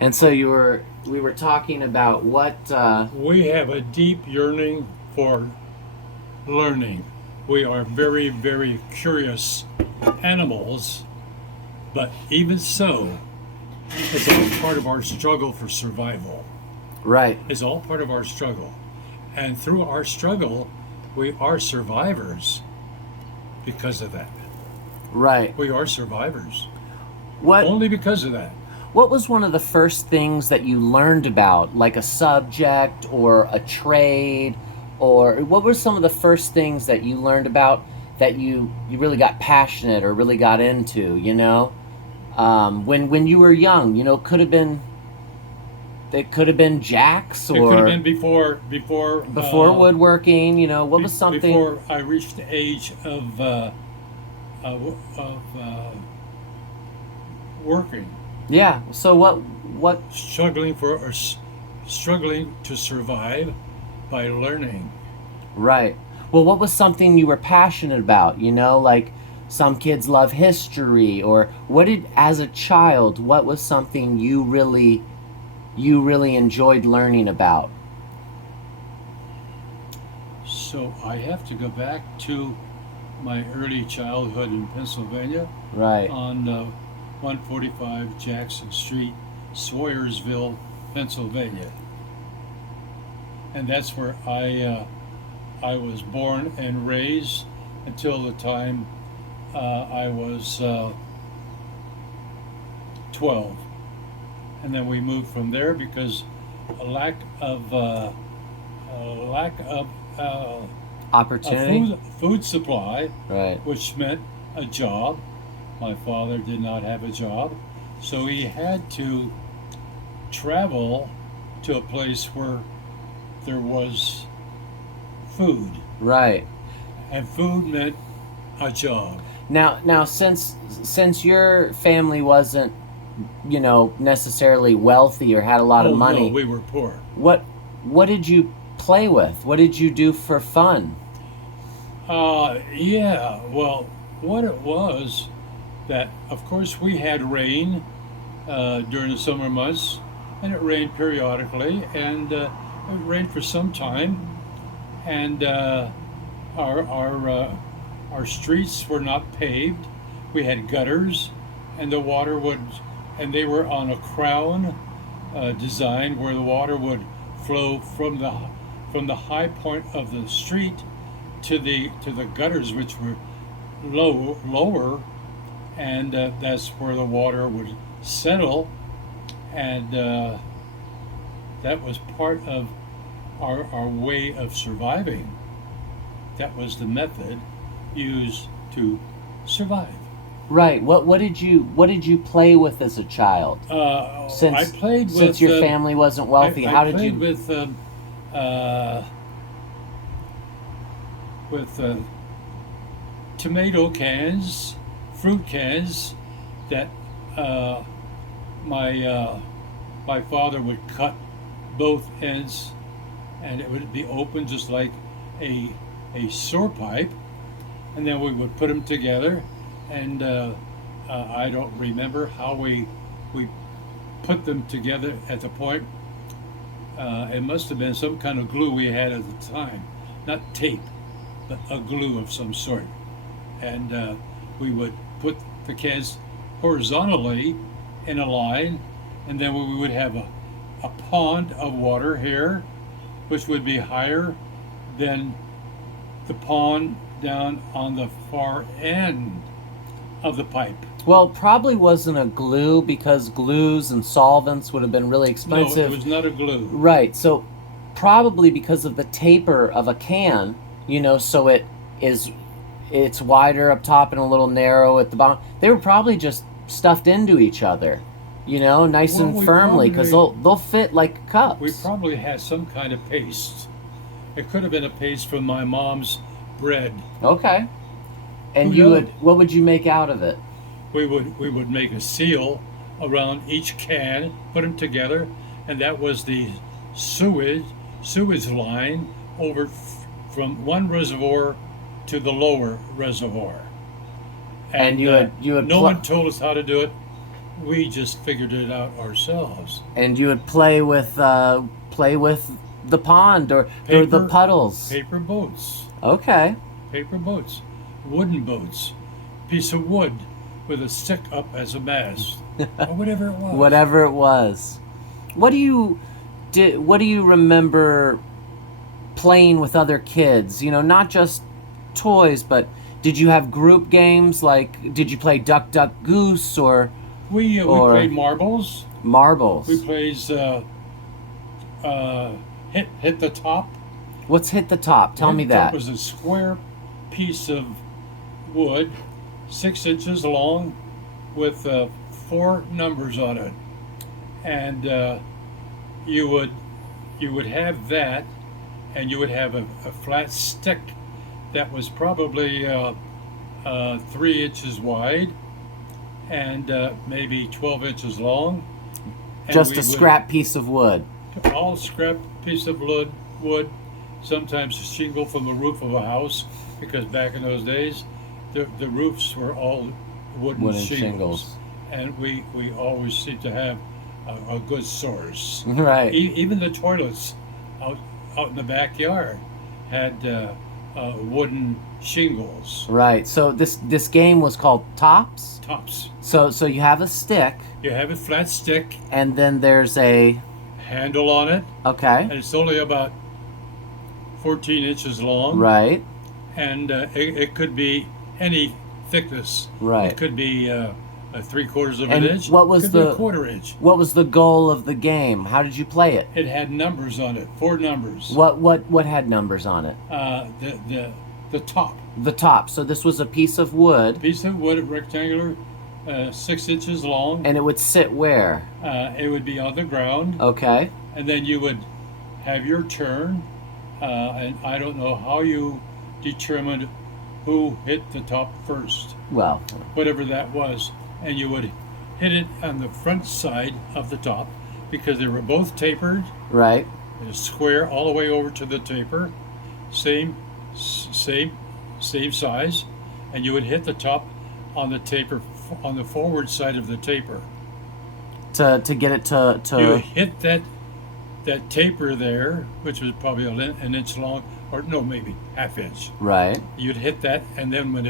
And so we were talking about what We have a deep yearning for learning. We are very, very curious animals, but even so, it's all part of our struggle for survival. right, It's all part of our struggle. And through our struggle, we are survivors because of that. right. We are survivors What only because of that. what was one of the first things that you learned about, like a subject or a trade, or what were some of the first things that you learned about that you really got passionate or really got into? When you were young, could have been it could have been jacks It could have or been before before woodworking. What was something? before I reached the age of working, Yeah. So what? struggling for or struggling to survive by learning. Right. Well, what was something you were passionate about? Like some kids love history, or as a child, what was something you really enjoyed learning about? So I have to go back to my early childhood in Pennsylvania Right. on 145 Jackson Street, Sawyersville, Pennsylvania, and that's where I was born and raised until the time I was 12, and then we moved from there because a lack of a lack of a Opportunity. food supply, Right. which meant a job. My father did not have a job, so he had to travel to a place where there was food, Right. and food meant a job. Now, since your family wasn't, necessarily wealthy or had a lot of Oh no, money, we were poor. what did you play with? What did you do for fun? Yeah, well, what it was that, of course, we had rain during the summer months, and it rained periodically, and it rained for some time, and our our uh, our streets were not paved. We had gutters, and the water would, and they were on a crown design where the water would flow from the high point of the street to the gutters, which were lower, and that's where the water would settle, and that was part of our way of surviving. That was the method used to survive. Right. What did you play with as a child? I Since played since with your family wasn't wealthy, I how did played you? uh, with tomato cans, fruit cans that uh, my my father would cut both ends, and it would be open just like a sewer pipe, and then we would put them together, and I don't remember how we put them together at the point. It must have been some kind of glue we had at the time, not tape, but a glue of some sort, and we would put the cans horizontally in a line, and then we would have a pond of water here, which would be higher than the pond down on the far end of the pipe. Well, probably wasn't a glue because glues and solvents would have been really No, it expensive. was not a glue. Right. So probably because of the taper of a can, so is it's wider up top and a little narrow at the bottom. They were probably just stuffed into each other, nice Well, and firmly because they'll fit like we cups. probably had some kind of paste. It could have been a paste from my mom's bread. Okay. Who And knows? what would you make out of it? We would make a seal around each can, put them together, and that was the sewage sewage line over from one reservoir to the lower reservoir. And And you would no one told us how to do it. We just figured it out ourselves. And you would play with the pond or the Paper, puddles. paper boats, Okay. paper boats, wooden boats, piece of wood with a stick up as a mast, or whatever it was. Whatever it was. What do you what do you remember playing with other kids? You know, not just toys, but did you have group games like did you play Duck Duck Goose or We or played marbles. marbles? We plays hit the top. What's hit the top? Tell Hit me the top that. was a square piece of wood, 6 inches long, with 4 numbers on it, and you would you would have that, and you would have a flat stick that was probably 3 inches wide and maybe 12 inches long. And Just we a would- scrap piece of wood. all scrap piece of wood, sometimes shingle from the roof of a house, because back in those days, the roofs were all wooden, Wooden shingles. shingles. And we always seemed to have a good source. Right. Even the toilets out in the backyard had wooden shingles, Right. So this game was called Tops. tops. So you have a stick You have a flat stick, and then there's a handle on it, okay. and it's only about 14 inches long. Right. And it could be any thickness. Right. It could be a 3/4 of And an inch. what was it could be the- a 1/4 inch? What was the goal of the game? How did you play it? It had numbers on it, 4 numbers. What had numbers on it? The top The top. So this was a piece of wood piece of wood, rectangular, 6 inches long. and it would sit where? It would be on the ground, Okay. and then you would have your turn. And I don't know how you determined who hit the top first, Well, whatever that was, and you would hit it on the front side of the top, because they were both tapered, right. a square all the way over to the taper, same size, and you would hit the top on the taper, on the forward side of the taper. To get it You to hit that taper there, which was probably an inch long, or no, maybe half inch. right. You'd hit that, and then when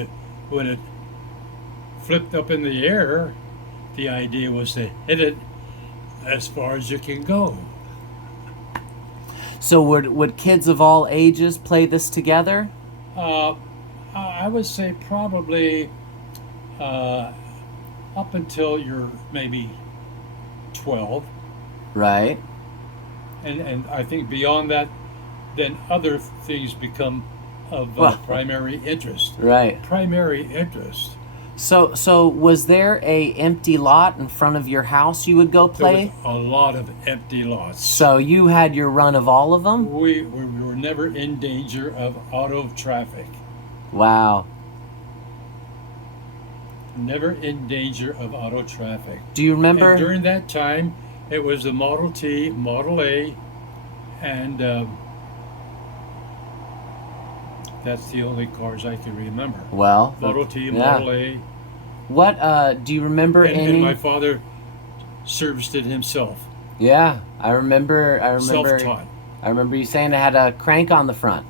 it flipped up in the air, the idea was to hit it as far as you can go. So would kids of all ages play this together? I would say probably up until you're maybe 12, Right. and I think beyond that, then other things become of Well- primary interest. Right. Primary interest. So was there a empty lot in front of your house you would go There play? was a lot of empty lots. So you had your run of all of them? We were never in danger of auto traffic. Wow. Never in danger of auto traffic. Do you remember? And during that time, it was the Model T, Model A, and that's the only cars I can remember. Well, Model T, yeah. Model A, What do you remember and any? my father serviced it himself, Yeah, I remember. self-taught. I remember you saying it had a crank on the front.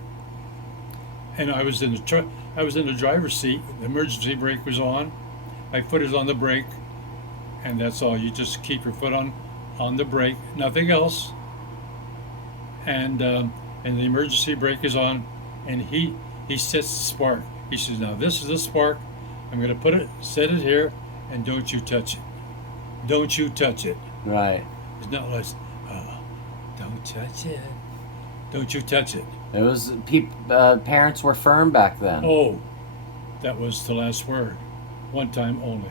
And I was in the driver's seat. The emergency brake was on. My foot is on the brake, and that's all. You just keep your foot on the brake, nothing else. And the emergency brake is on, and he sets the spark. He says, "Now this is the spark. I'm going to set it here, and don't you touch it. Don't you touch it." Right. It's not like, "Don't touch it. Don't you touch it." It was parents were firm back then. Oh, that was the last word. One time only.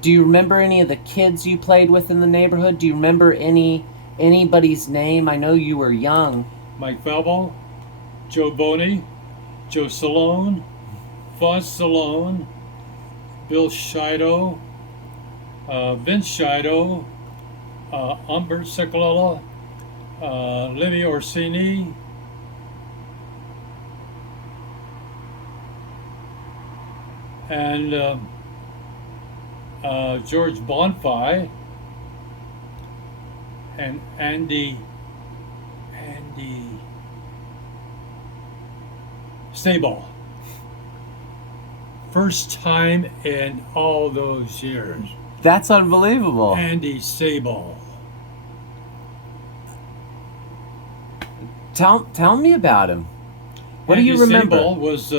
Do you remember any of the kids you played with in the neighborhood? Do you remember anybody's name? I know you were young. Mike Falbo, Joe Boney, Joe Salone, Foz Salone, Bill Shido, Vince Shido, Humbert Cicalella, Livy Orsini, and George Bonfi and Andy Stayball. First time in all those years. That's unbelievable. Andy Stayball. Tell me about him. What do you Andy remember? Stayball was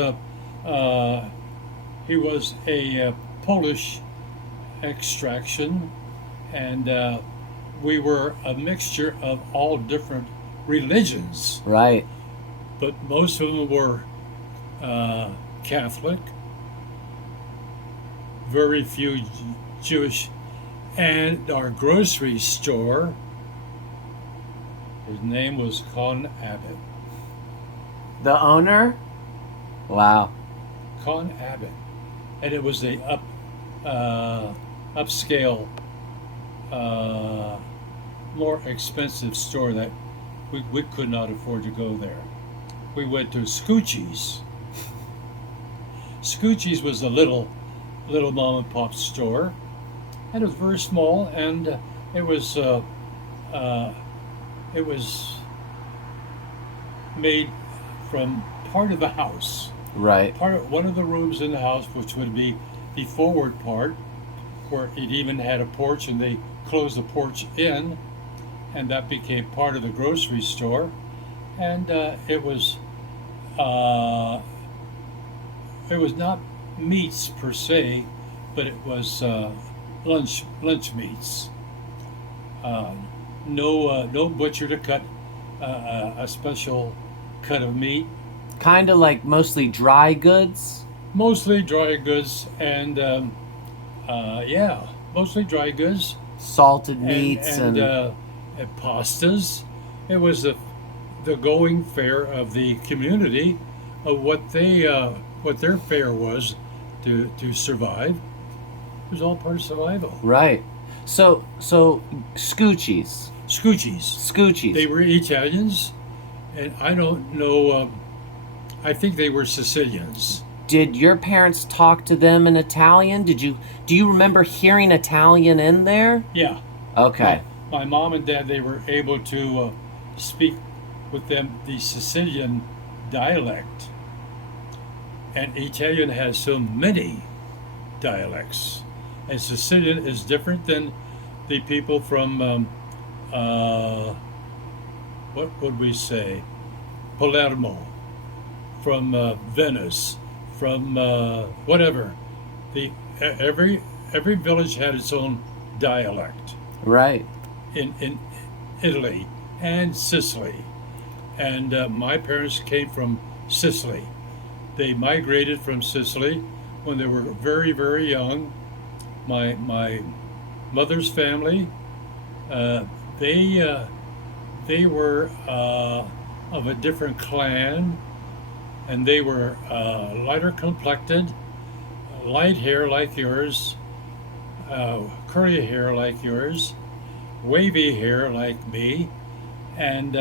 he was a Polish extraction, and we were a mixture of all different religions, Right. but most of them were Catholic, very few Jewish, and our grocery store, his name was Con Abbott. The owner? Wow. Con Abbott, and it was a upscale, more expensive store that we could not afford to go there. We went to Scoochie's. Scoochie's was a little mom and pop store, and it was very small, and it was made from part of the house. Right. One of the rooms in the house, which would be the forward part, where it even had a porch, and they closed the porch in, and that became part of the grocery store, and it was not meats per se, but it was lunch meats. No butcher to cut a special cut of meat. Kind of like mostly dry goods. Mostly dry goods, and yeah, mostly dry goods Salted meats and pastas. It was the going fare of the community of what their fare was to survive. It was all part of survival. Right. So Scoochies. Scoochies. They were Italians, and I don't know. I think they were Sicilians. Did your parents talk to them in Italian? Do you remember hearing Italian in there? Yeah. Okay. My mom and dad, they were able to speak with them the Sicilian dialect, and Italian has so many dialects, and Sicilian is different than the people from what would we say, Palermo, from Venice, from whatever. Every village had its own dialect Right. in Italy and Sicily, and my parents came from Sicily. They migrated from Sicily when they were very, very young. My mother's family, they were of a different clan, and they were lighter complected, light hair like yours, curly hair like yours, wavy hair like me, and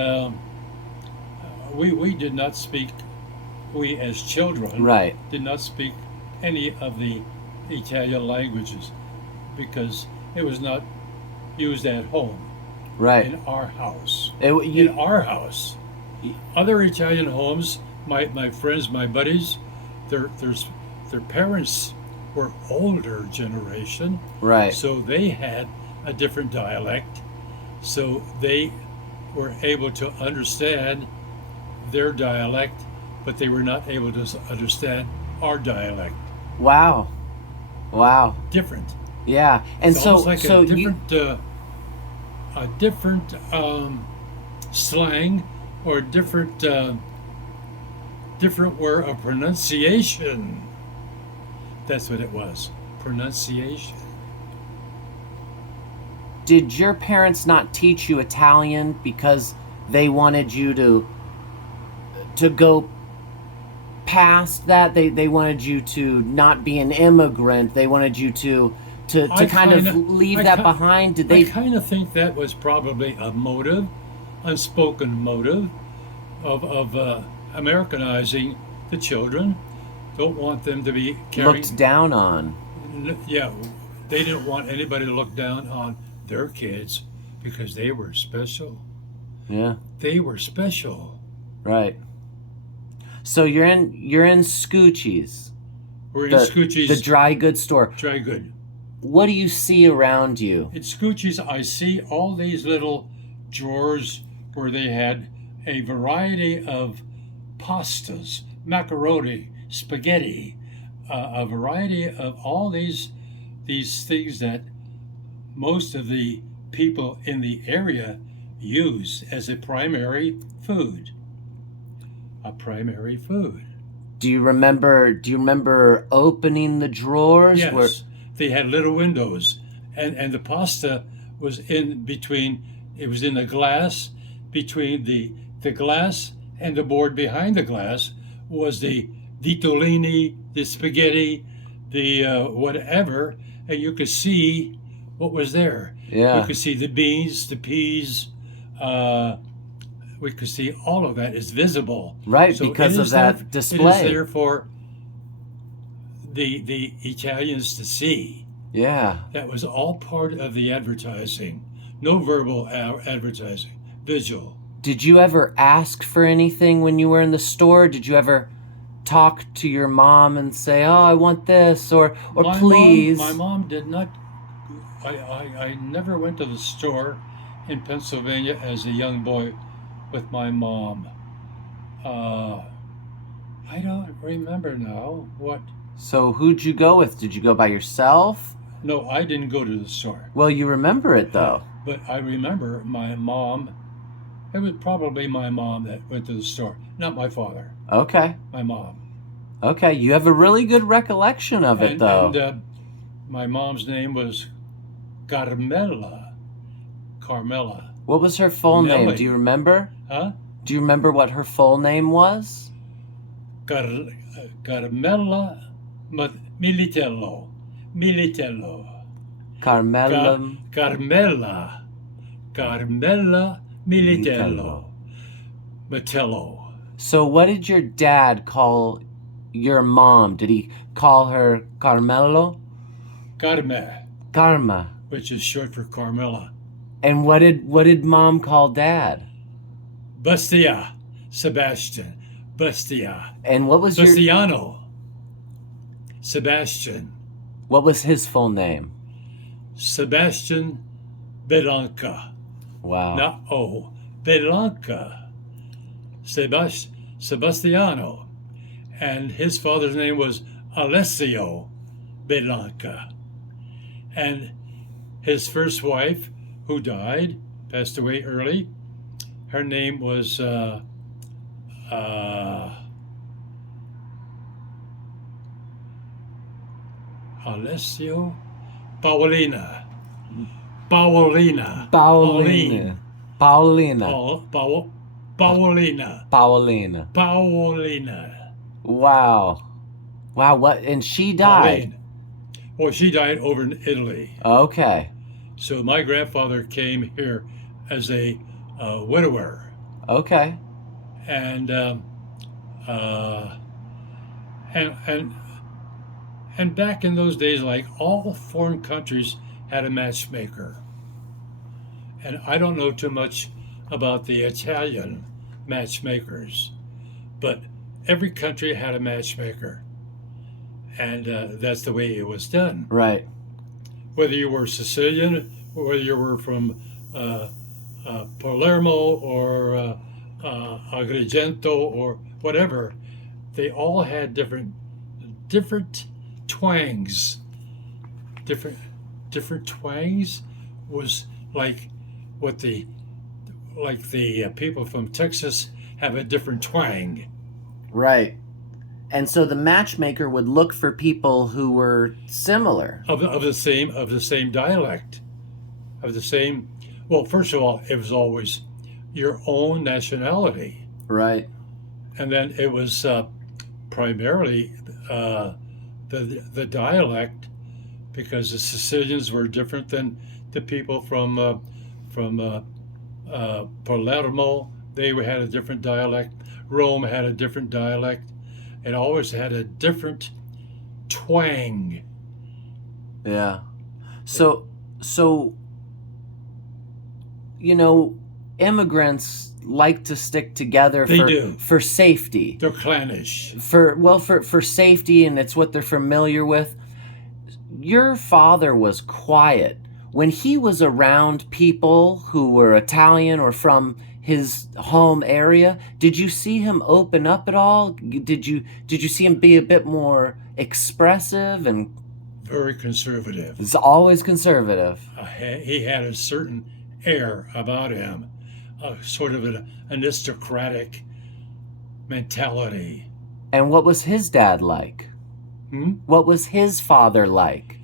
we did not speak. We as children Right. did not speak any of the Italian languages because it was not used at home. Right. In our house. It- you- In our house. Other Italian homes, my friends, my buddies, their parents were older generation, Right. so they had a different dialect. So they were able to understand their dialect, but they were not able to understand our dialect. Wow. Wow. Different. Yeah. And It's so almost like so a you different slang or different word of pronunciation. That's what it was. Pronunciation. did your parents not teach you Italian because they wanted you to go past that? They wanted you to not be an immigrant. They wanted you to I kind of kinda- leave I that ki- behind. Did I they? kind of think that was probably a motive, unspoken motive, of Americanizing the children. Don't want them to be carrying. Looked down on. Yeah, They didn't want anybody to look down on their kids because they were special. Yeah. They were special. Right. So you're in Scoochie's, We're in the Scoochie's dry goods store. dry good. What do you see around you? In Scoochie's, I see all these little drawers where they had a variety of pastas, macaroni, spaghetti, a variety of all these things that most of the people in the area use as a primary food. A primary food. Do you remember opening the drawers? Yes, they had little windows, and the pasta was in between. It was in the glass between the glass and the board behind the glass was the dittolini, the spaghetti, the whatever, and you could see what was there. Yeah. You could see the beans, the peas. We could see all of that is visible. Right, So because it of is that there- It display. is there for the Italians to see. Yeah. That was all part of the advertising. No verbal advertising, visual. Did you ever ask for anything when you were in the store? Did you ever talk to your mom and say, "Oh, I want this," or please? My mom did not. I never went to the store in Pennsylvania as a young boy with my mom. I don't remember now what. So who'd you go with? Did you go by yourself? No, I didn't go to the store. Well, you remember it though. But I remember my mom. It was probably my mom that went to the store, not my father. Okay. My mom. Okay, you have a really good recollection of it though. And my mom's name was Carmela. Carmela. What was her full name? Nelly. Do you remember? Huh? Do you remember what her full name was? Carmela Militello. Militello. Carmela. Carmela. Carmela Militello. Metello. So what did your dad call your mom? Did he call her Carmelo? Carme, Karma. which is short for Carmela. And what did mom call dad? Bastia. Sebastian. Bastia. And what was Bastiano. Sebastian. what was his full name? Sebastian Belanca. Wow. Not O. Belanca. Sebastiano. And his father's name was Alessio Belanca. And his first wife, who died, passed away early, her name was Alessio Paolina. Paolina. Paulina. Paulina. Paolina. Paulina. Paolina. Wow. Wow, what? And she died. Pauline. Well, she died over in Italy. Okay. So my grandfather came here as a widower, Okay. and and back in those days, like all foreign countries had a matchmaker. And I don't know too much about the Italian matchmakers, but every country had a matchmaker, and that's the way it was done. Right. Whether you were Sicilian, or whether you were from Palermo or Agrigento or whatever, they all had different twangs. Different twangs was like what the people from Texas have a different twang. Right. And so the matchmaker would look for people who were similar. Of the same dialect, of the same. Well, first of all, it was always your own nationality, Right. and then it was primarily the dialect, because the Sicilians were different than the people from Palermo. They had a different dialect. Rome had a different dialect. It always had a different twang. Yeah. So, so you know, immigrants like to stick together They for do. for safety. They're clannish. For safety, and it's what they're familiar with. Your father was quiet when he was around people who were Italian or from his home area. Did you see him open up at all? Did you see him be a bit more expressive? And Very conservative. it's always conservative. He had a certain air about him, sort of an aristocratic mentality. And what was his dad like? Hmm? What was his father like?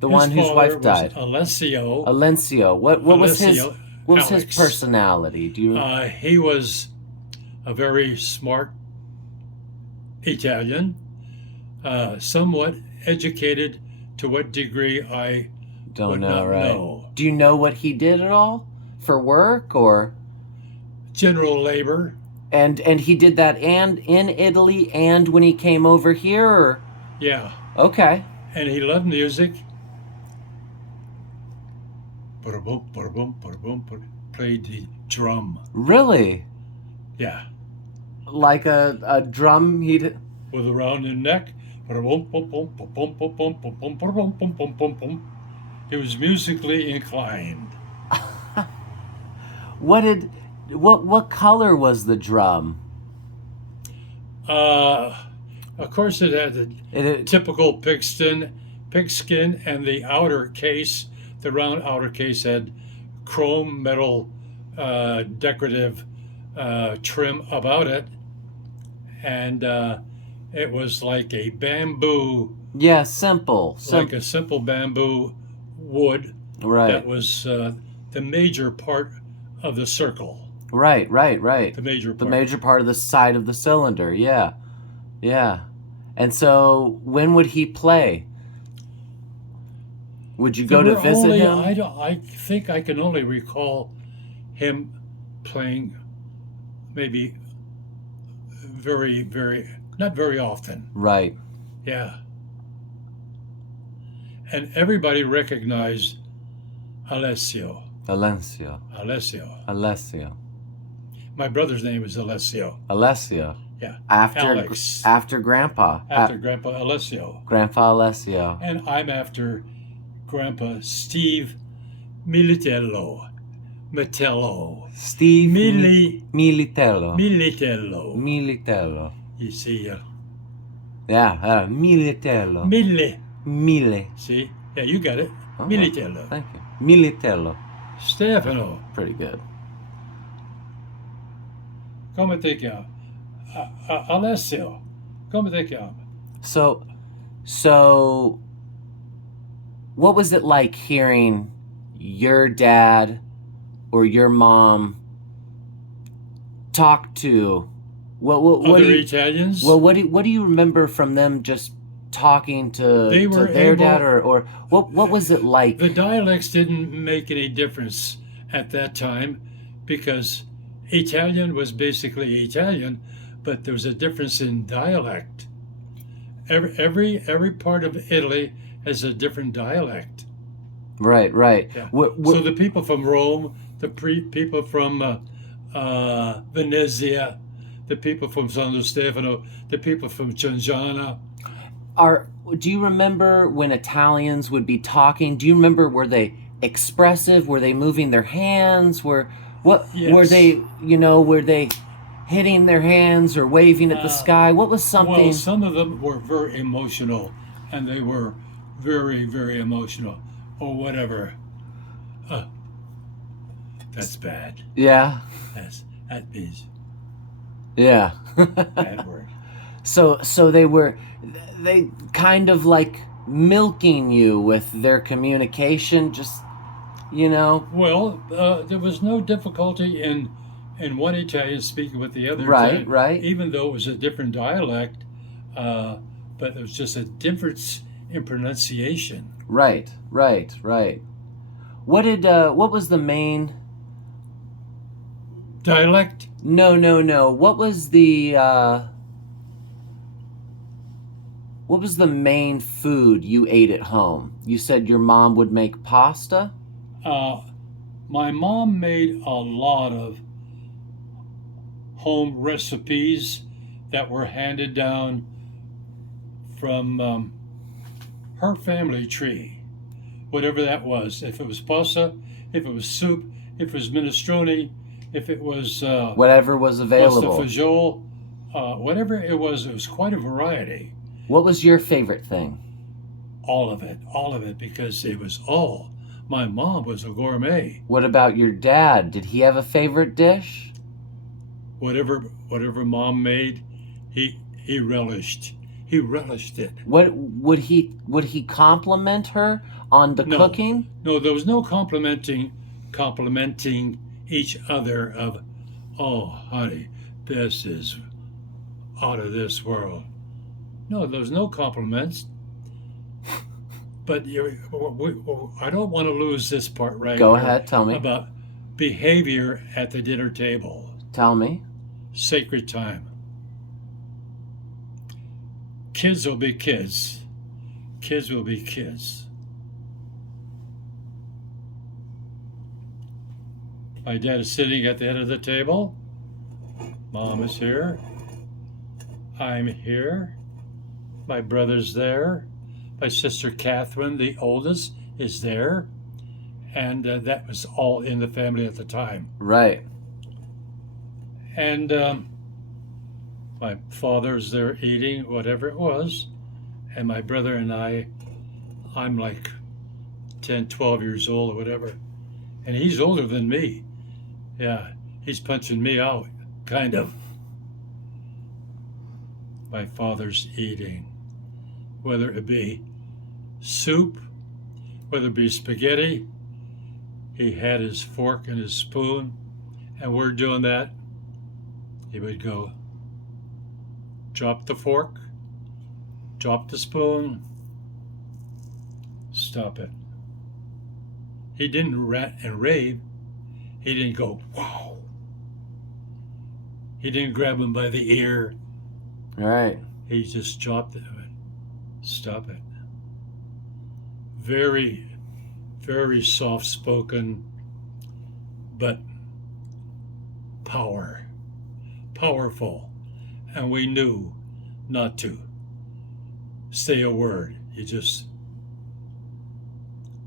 The His one whose father wife was died. Alessio. Alencio. What was his Alessio what was his Alex. personality? Do you He was a very smart Italian, somewhat educated. To what degree I don't would know, not right? know. Do you know what he did at all for work or General labor. and he did that and in Italy and when he came over here or Yeah. okay. And he loved music. Ba-da-boom, ba-da-boom, ba-da-boom, played the drum. Really? Yeah. Like a drum he'd With a rounded neck. Ba-da-boom, boom, boom, boom, boom, boom, boom, boom, boom, ba-da-boom, boom, boom, boom, boom. He was musically inclined. what color was the drum? Of course, it had the It typical pigskin, and the outer case, the round outer case, had chrome metal decorative trim about it, and it was like a bamboo, yeah, simple. like a simple bamboo wood that Right. was the major part of the circle. Right. The major The part. major part of the side of the cylinder. Yeah. Yeah. And so when would he play? Would you go There to were visit only, him? I think I can only recall him playing maybe very, very, not very often. Right. Yeah. And everybody recognized Alessio. Alessio. My brother's name is Alessio. Alessio. Yeah. After Alex. after Grandpa. After Grandpa Alessio. Grandpa Alessio. And I'm after Grandpa Steve Militello. Steve Militello. Militello. You see, Yeah, Militello. Mille. See? Yeah, you got it. Oh, Militello. thank you. Militello. Stefano, Pretty good. come te chiami? Alessio, come te chiami? So what was it like hearing your dad or your mom talk to what Other do you, Italians? well what do you remember from them just talking to, They to were their able- dad or what was it like? The dialects didn't make any difference at that time because Italian was basically Italian, but there was a difference in dialect. Every part of Italy has a different dialect. Right. Yeah. What, So the people from Rome, the people from Venezia, the people from San Stefano, the people from Cianjana. do you remember when Italians would be talking? Do you remember, were they expressive? Were they moving their hands? Were Yes. they hitting their hands or waving at the sky? What was something? Well, some of them were very emotional, and they were very, very emotional, or whatever. That's bad. Yeah. That means Yeah. bad word. So they kind of like milking you with their communication, just Well, there was no difficulty in one Italian speaking with the other. Right, Italian, right. Even though it was a different dialect, but there was just a difference in pronunciation. Right. What was the main? Dialect? No. What was the What was the main food you ate at home? You said your mom would make pasta? My mom made a lot of home recipes that were handed down from her family tree, whatever that was. If it was pasta, if it was soup, if it was minestrone, if it was Whatever was pasta available. fagioli, whatever it was quite a variety. What was your favorite thing? All of it, because it was all. My mom was a gourmet. What about your dad? Did he have a favorite dish? Whatever mom made, he relished. He relished it. What would he compliment her on the No. cooking? No, there was no complimenting each other of, oh, honey, this is out of this world. No, there was no compliments. But I don't want to lose this part right Go here ahead, tell me. about behavior at the dinner table. Tell me. Sacred time. Kids will be kids. Kids will be kids. My dad is sitting at the head of the table. Mom is here. I'm here. My brother's there. My sister Catherine, the oldest, is there. And that was all in the family at the time. Right. And my father's there eating whatever it was. And my brother and I'm like 10, 12 years old or whatever. And he's older than me. Yeah, he's punching me out, kind of. My father's eating, whether it be soup, whether it be spaghetti. He had his fork and his spoon, and we're doing that. He would go, drop the fork, drop the spoon, stop it. He didn't rant and rave. He didn't go, wow. He didn't grab him by the ear. Right. He just dropped it. Stop it. Very, very soft spoken, but powerful. And we knew not to say a word. You just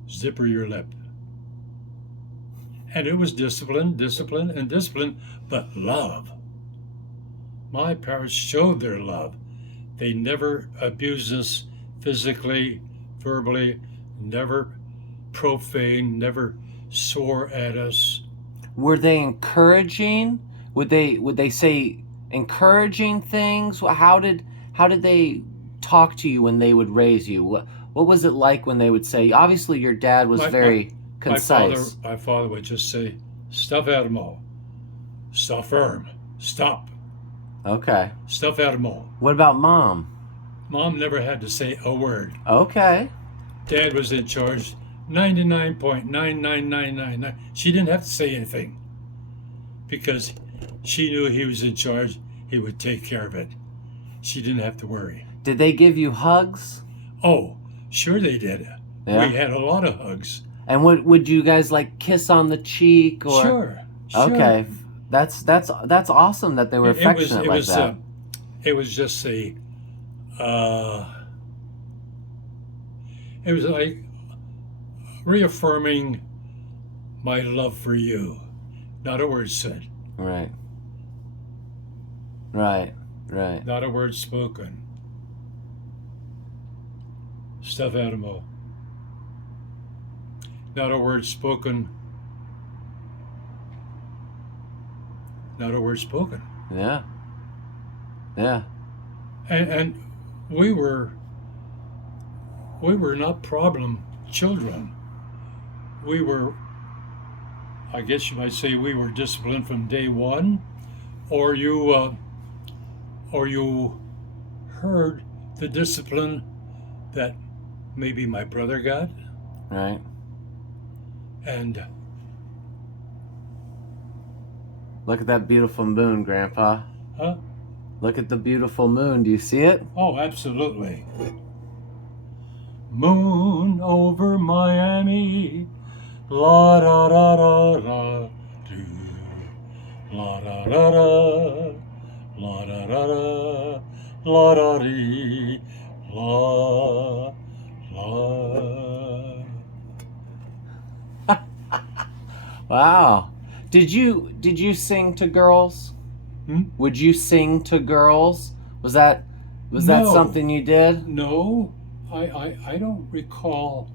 zipper your lip. And it was discipline, but love. My parents showed their love. They never abused us physically, verbally, never profane, never swore at us. Were they encouraging? Would they say encouraging things? How did they talk to you when they would raise you? What was it like when they would say? Obviously, your dad was very concise. My father would just say, "Stuff animal, stop firm, stop, Okay. stuff animal." What about mom? Mom never had to say a word. Okay. Dad was in charge 99.99999. She didn't have to say anything because she knew he was in charge. He would take care of it. She didn't have to worry. Did they give you hugs? Oh, sure they did. Yeah. We had a lot of hugs. And would you guys like kiss on the cheek or? Sure. Okay. That's awesome that they were affectionate like that. It was just it was like reaffirming my love for you. Not a word said. Right. Not a word spoken. Stuff animal. Not a word spoken. Not a word spoken. Yeah. And we were not problem children. We were, I guess you might say, we were disciplined from day one, or you heard the discipline that maybe my brother got, Right. and Look at that beautiful moon, Grandpa. huh? Look at the beautiful moon. Do you see it? Oh, absolutely. Moon over Miami, la da da da da, do, la da da da, la da da da, la da dee, la la. Wow. Did you sing to girls? Hmm? Would you sing to girls? Was that No. something you did? No, I don't recall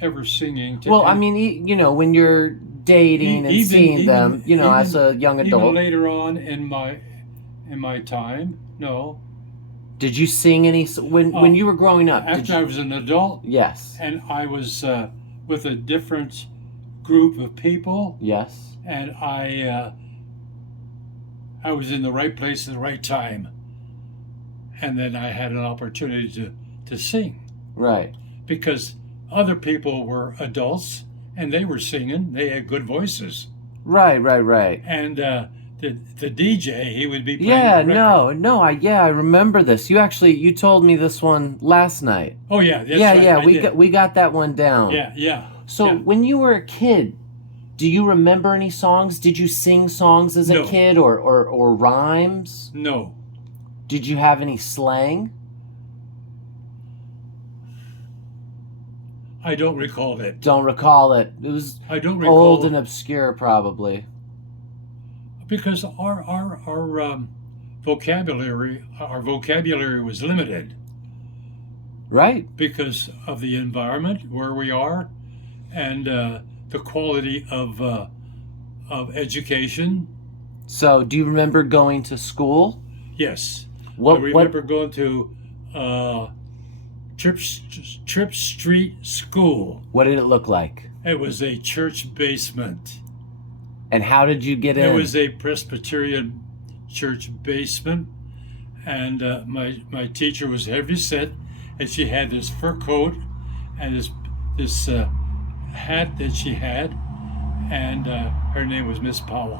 ever singing to Well, I any- mean, when you're dating and seeing them, as a young even adult, later on in my time. No, did you sing any when you were growing up? after I was an adult Yes. and I was with a different group of people, Yes. and I was in the right place at the right time, and then I had an opportunity to sing Right. because other people were adults and they were singing. They had good voices, Right. and the DJ, he would be playing Yeah, the record. no, I remember this. You told me this one last night. Oh yeah, that's Yeah, right, yeah, I we did. got that one down. Yeah. So yeah. when you were a kid, do you remember any songs? Did you sing songs as a No. kid or rhymes? No, Did you have any slang? I don't recall it. Don't recall it. It was I don't recall old and obscure, probably. because our vocabulary was limited Right. because of the environment where we are and the quality of education. So, do you remember going to school? Yes, What I remember going to Trip Street School. what did it look like? It was a church basement. And how did you get in? It was a Presbyterian church basement, and my teacher was heavy set, and she had this fur coat and this hat that she had, and her name was Miss Powell.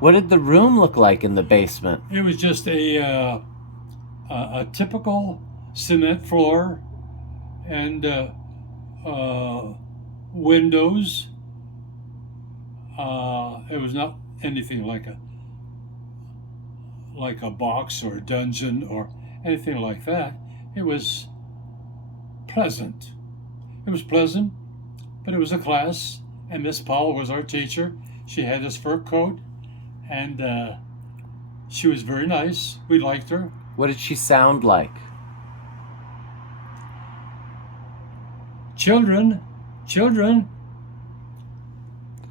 What did the room look like in the basement? It was just a typical cement floor and windows. It was not anything like a box or a dungeon or anything like that. It was pleasant. It was pleasant, but it was a class, and Miss Powell was our teacher. She had this fur coat, and she was very nice. We liked her. What did she sound like? Children.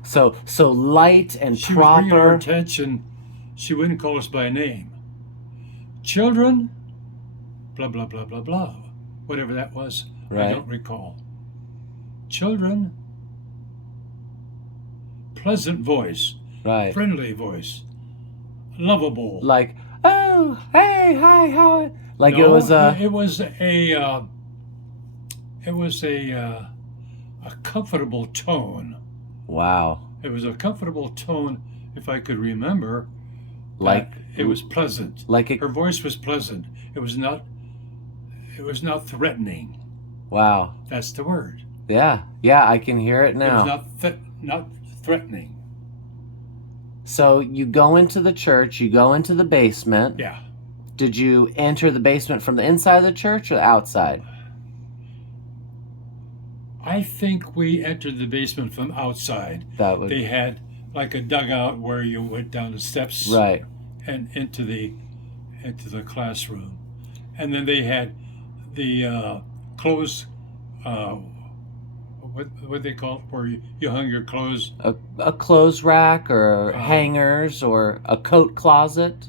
So light and She was bringing our proper. attention. She wouldn't call us by name. Children, blah, blah, blah, blah, blah. Whatever that was, I Right. don't recall. Children, pleasant voice, Right. friendly voice, lovable. Like, oh, hey, hi, how? Like No, it was it was a comfortable tone. wow. It was a comfortable tone, if I could remember. Like It was pleasant. like it. Her voice was pleasant. It was not threatening. Wow. That's the word. Yeah, I can hear it It was now. not threatening. So you go into the church, you go into the basement. Yeah. Did you enter the basement from the inside of the church or the outside? I think we entered the basement from outside. That would They had like a dugout where you went down the steps right. and into the classroom, and then they had the clothes. What they call it, where you hung your clothes. A clothes rack or Um, hangers or a coat closet.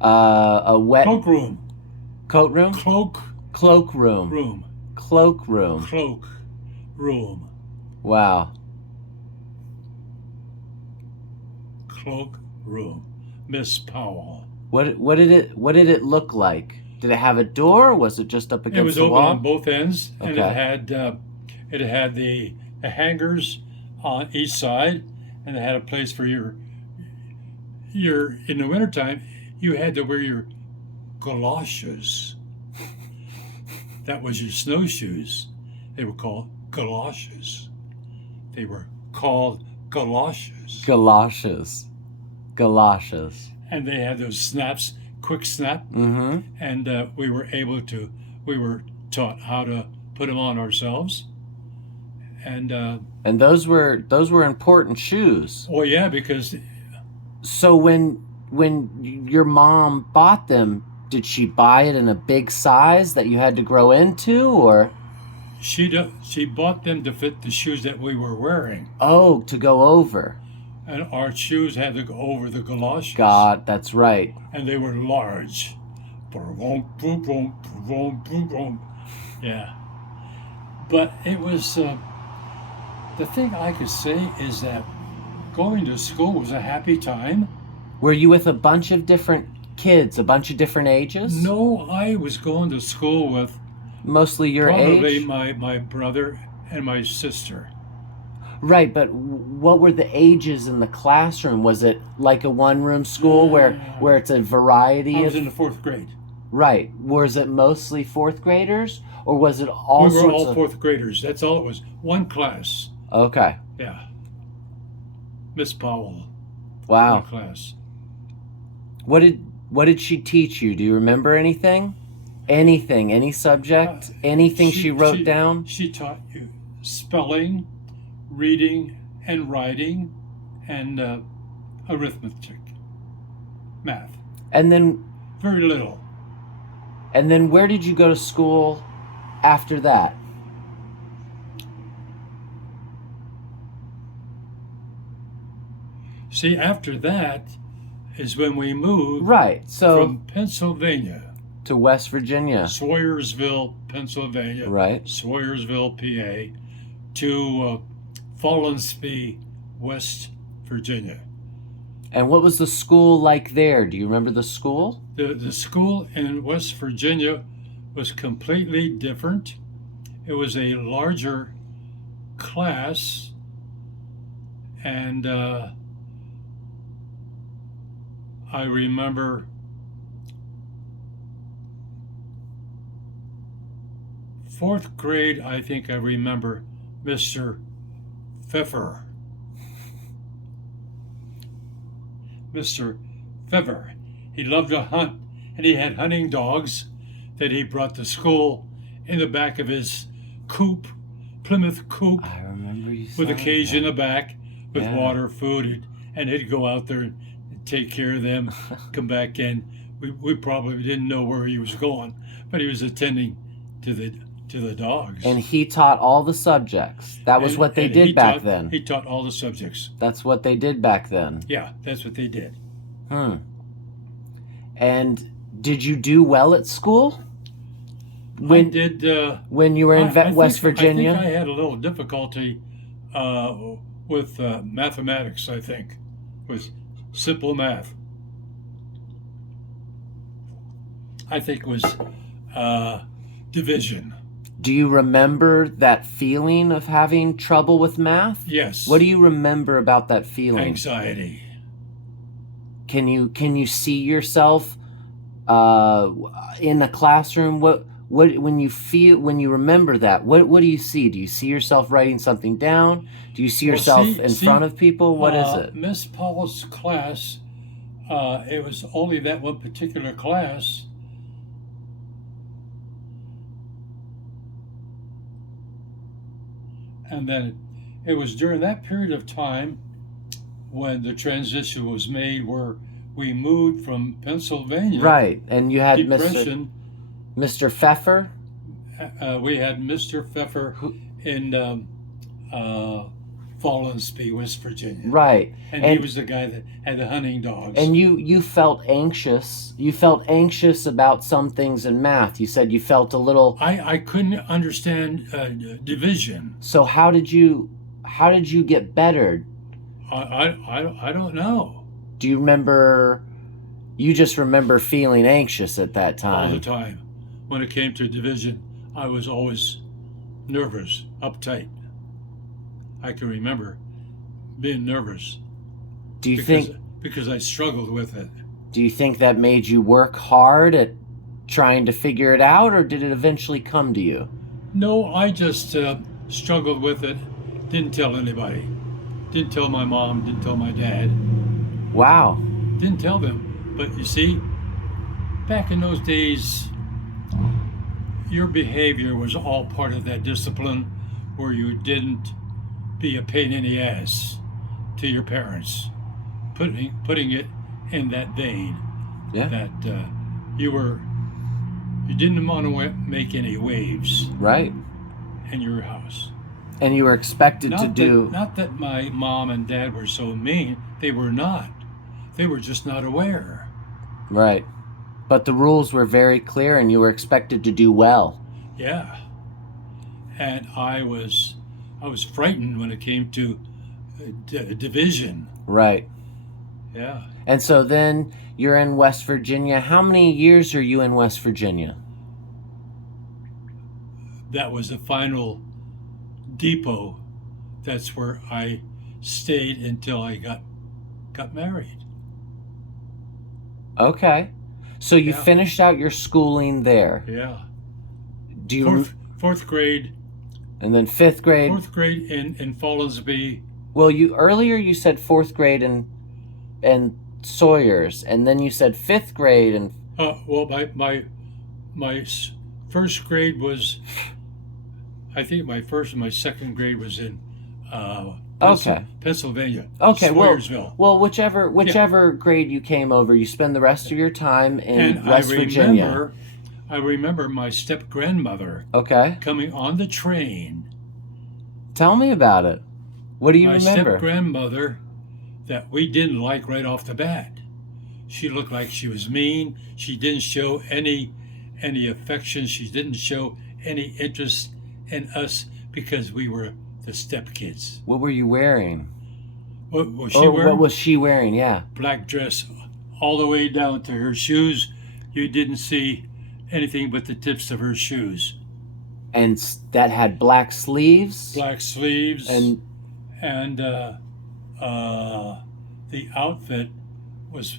A wet Cloakroom. coat room? Cloak Cloak room. room. Cloak room. Cloak room. Wow. Cloak room. Miss Powell. What did it look like? Did it have a door or was it just up against It was the open wall? on both ends, and Okay. it had the hangers on each side, and it had a place for you're in the wintertime, you had to wear your galoshes. That was your snowshoes. They were called galoshes. They were called galoshes. Galoshes. Galoshes. And they had those snaps, quick snap. Mm-hmm. And we were taught how to put them on ourselves. And those were important shoes. oh yeah, because So when your mom bought them, did she buy it in a big size that you had to grow into, or she bought them to fit the shoes that we were wearing, oh, to go over? and our shoes had to go over the galoshes. God, that's right. And they were large. Yeah. But it was, the thing I could say is that going to school was a happy time. Were you with a bunch of different kids, a bunch of different ages? No, I was going to school with Mostly your probably age? my brother and my sister. Right, but what were the ages in the classroom? Was it like a one-room school where it's a variety I was of... in the 4th grade. Right. Was it mostly fourth graders, or was it all We were sorts all of... 4th graders. That's all it was. One class. Okay. Yeah. Miss Powell. Wow. One class. What did she teach you? Do you remember anything? Anything? Any subject? Anything she wrote down? She taught you spelling, reading, and writing, and arithmetic, math. And then Very little. where did you go to school after that? See, after that is when we moved Right. So from Pennsylvania, to West Virginia. Sawyersville, Pennsylvania, Right. Sawyersville, PA, to Follansbee, West Virginia. And what was the school like there? Do you remember the school? The school in West Virginia was completely different. It was a larger class, and I remember fourth grade. I think I remember Mr. Pfeffer. Mr. Pfeffer. He loved to hunt, and he had hunting dogs that he brought to school in the back of his coupe, Plymouth coupe, I remember you with a saying cage in that. the back with Yeah. water, food, and he'd go out there and take care of them, come back in. We probably didn't know where he was going, but he was attending to the dogs. And he taught all the subjects. That was what they And did he back taught- then. He taught all the subjects. That's what they did back then. Yeah, that's what they did. And did you do well at school? I did. When you were in West I Virginia? think I had a little difficulty with mathematics. I think with simple math. I think it was division. Do you remember that feeling of having trouble with math? Yes. What do you remember about that feeling? Anxiety. Can you see yourself in a classroom? What when you remember that? What do you see? Do you see yourself writing something down? Do you see yourself in front of people? What is it? Miss Paul's class. It was only that one particular class. And then it was during that period of time when the transition was made where we moved from Pennsylvania. Right, and you had Depression. Mr. Pfeffer. We had Mr. Pfeffer in Follansbee, West Virginia. Right, And he was the guy that had the hunting dogs. and you felt anxious. You felt anxious about some things in math. You said you felt a little. I couldn't understand division. So how did you get better? I don't know. Do you remember? You just remember feeling anxious at that All the time. time. When it came to division, I was always nervous, uptight. I can remember being nervous Do you because think? because I struggled with it. Do you think that made you work hard at trying to figure it out, or did it eventually come to you? No, I just struggled with it. Didn't tell anybody. Didn't tell my mom. Didn't tell my dad. Wow. Didn't tell them. But you see, back in those days, your behavior was all part of that discipline where you didn't be a pain in the ass to your parents. Putting it in that vein Yeah. that you didn't want to make any waves Right. in your house. And you were expected to do. Not that my mom and dad were so mean. They were not. They were just not aware. Right. But the rules were very clear and you were expected to do well. Yeah. And I was frightened when it came to division. Right. Yeah. And so then you're in West Virginia. How many years are you in West Virginia? That was the final depot. That's where I stayed until I got married. Okay. So you Yeah. finished out your schooling there. Yeah. Do you Fourth grade. and then fifth grade? Fourth grade in Follinsby. Well, you earlier you said fourth grade and Sawyer's, and then you said fifth grade and Well, my first grade was, I think my second grade was in Okay. Pennsylvania. Okay, Sawyersville. well, whichever grade you came over, you spend the rest of your time in And West Virginia. I remember my step grandmother Okay, coming on the train. tell me about it. What do you My remember? step grandmother that we didn't like right off the bat. She looked like she was mean. She didn't show any affection. She didn't show any interest in us because we were the step kids. What were you wearing? What was she Or wearing? what was she wearing? Yeah. Black dress all the way down to her shoes. You didn't see anything but the tips of her shoes. And that had black sleeves. Black sleeves And the outfit was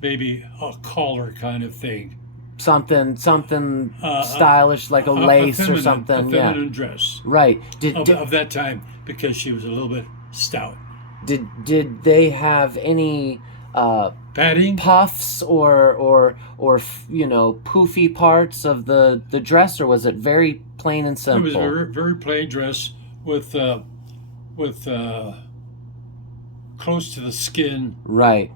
maybe a collar kind of thing. something stylish, like a lace or something. A feminine dress Right. of that time because she was a little bit stout. Did they have any Padding? puffs or poofy parts of the dress, or was it very plain and It simple? was a very, very plain dress with close to the skin Right.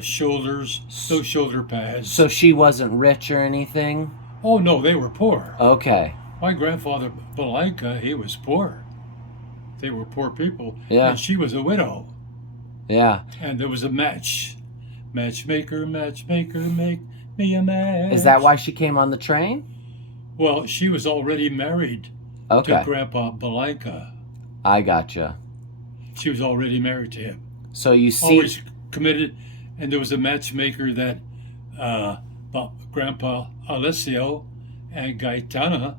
shoulders, no shoulder pads. So she wasn't rich or anything? Oh no, they were poor. Okay. My grandfather Balanka, he was poor. They were poor people. Yeah. And she was a widow. Yeah. And there was a match. Matchmaker, matchmaker, make me a match. Is that why she came on the train? Well, she was already married Okay. to Grandpa Balanka. I gotcha. She was already married to him. So you see Always committed. And there was a matchmaker that Grandpa Alessio and Gaetana,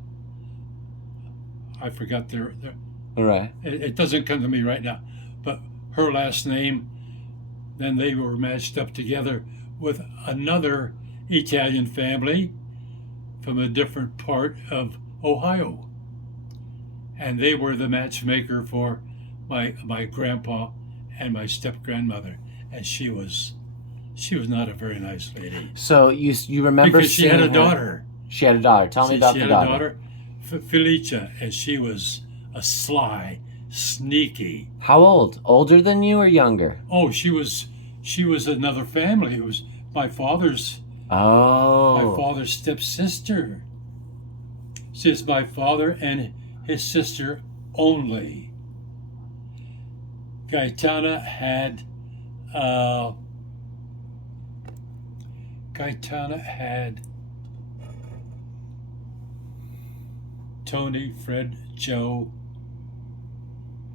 I forgot their right. it doesn't come to me right now, but her last name, then they were matched up together with another Italian family from a different part of Ohio. And they were the matchmaker for my grandpa and my step grandmother. And she was not a very nice lady. So you remember Because she seeing had a her- daughter. She had a daughter. Tell me about She the had daughter. a daughter, Felicia, and she was a sly, sneaky. How old? Older than you or younger? Oh, she was another family. It was my father's Oh. stepsister. She's my father and his sister only. Gaetana had Tony, Fred, Joe,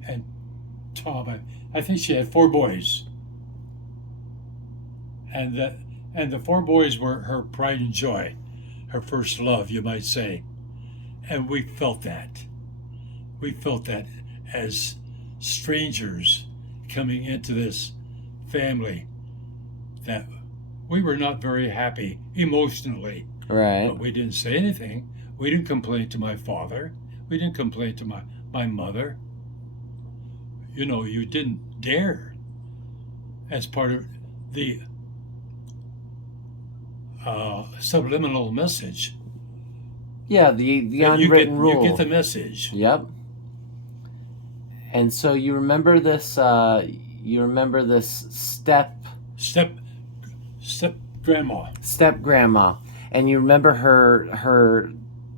and Tom. I think she had 4 boys. And the 4 boys were her pride and joy, her first love, you might say. And we felt that. We felt that as strangers coming into this family that we were not very happy emotionally, Right. but we didn't say anything. We didn't complain to my father. We didn't complain to my mother. You know, you didn't dare, as part of the subliminal message. Yeah, the that unwritten rule. You get the message. Yep. And so you remember this. You remember this step Grandma. grandma, and you remember her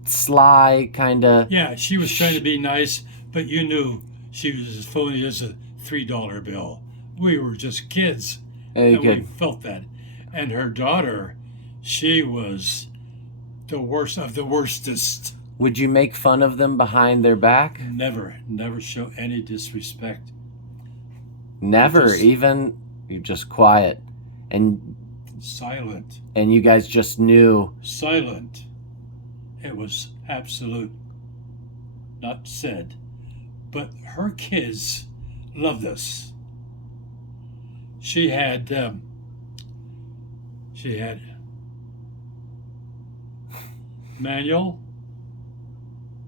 sly kind of. Yeah, she was trying to be nice, but you knew she was as phony as a $3 bill. We were just kids, and we felt that. And her daughter, she was the worst of the worstest. Would you make fun of them behind their back? Never show any disrespect. Never, even you're just quiet, and silent. And you guys just knew. Silent. It was absolute, not said, but her kids loved us. She had Manuel,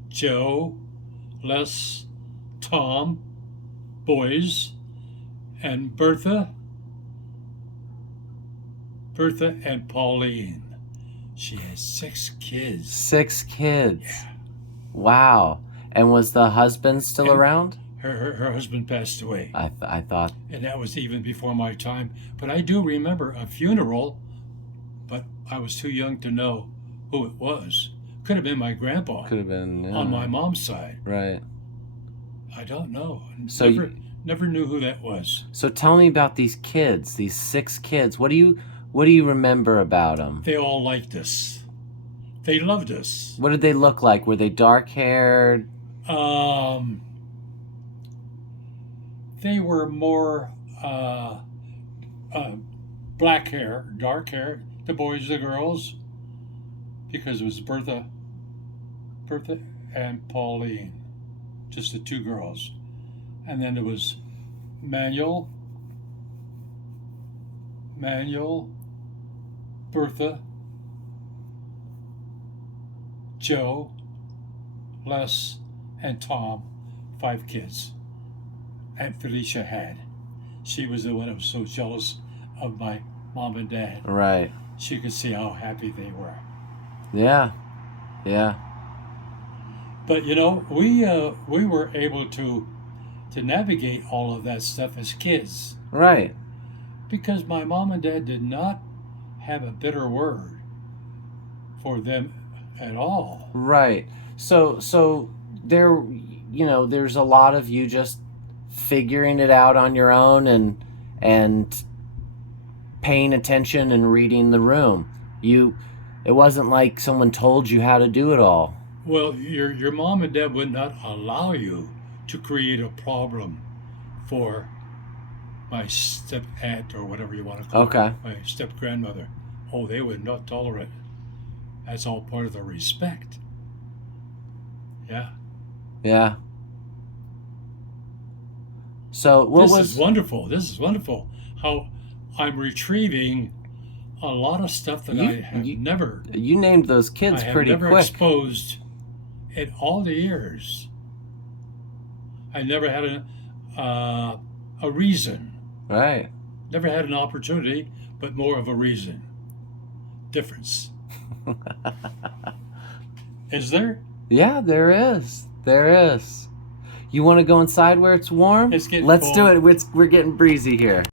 Joe, Les, Tom, boys, and Bertha and Pauline. She has 6 kids. 6 kids. Yeah. Wow. And was the husband still around? Her husband passed away. I thought. And that was even before my time. But I do remember a funeral, but I was too young to know who it was. Could have been my grandpa. Could have been, yeah. On my mom's side. Right. I don't know. So never knew who that was. So tell me about these kids, these 6 kids. What do you remember about them? They all liked us. They loved us. What did they look like? Were they dark-haired? They were more black hair, dark hair. The boys, the girls, because it was Bertha and Pauline, just the 2 girls, and then it was Manuel, Bertha, Joe, Les, and Tom, 5 kids. Aunt Felicia had. She was the one that was so jealous of my mom and dad. Right. She could see how happy they were. Yeah. Yeah. But you know, we were able to navigate all of that stuff as kids. Right. Because my mom and dad did not have a bitter word for them at all. Right. So there, there's a lot of you just figuring it out on your own and paying attention and reading the room. It wasn't like someone told you how to do it all. Well, your mom and dad would not allow you to create a problem for my step aunt or whatever you want to call her, my step grandmother. Oh, they would not tolerate it. That's all part of the respect. Yeah. Yeah. So This is wonderful. How I'm retrieving a lot of stuff that I have never. You named those kids pretty quick. I have never exposed in all the years. I never had a reason. Right. Never had an opportunity, but more of a reason. Difference. Is there? Yeah, there is. There is. You want to go inside where it's warm? It's getting Let's cold. do it. We're getting breezy here.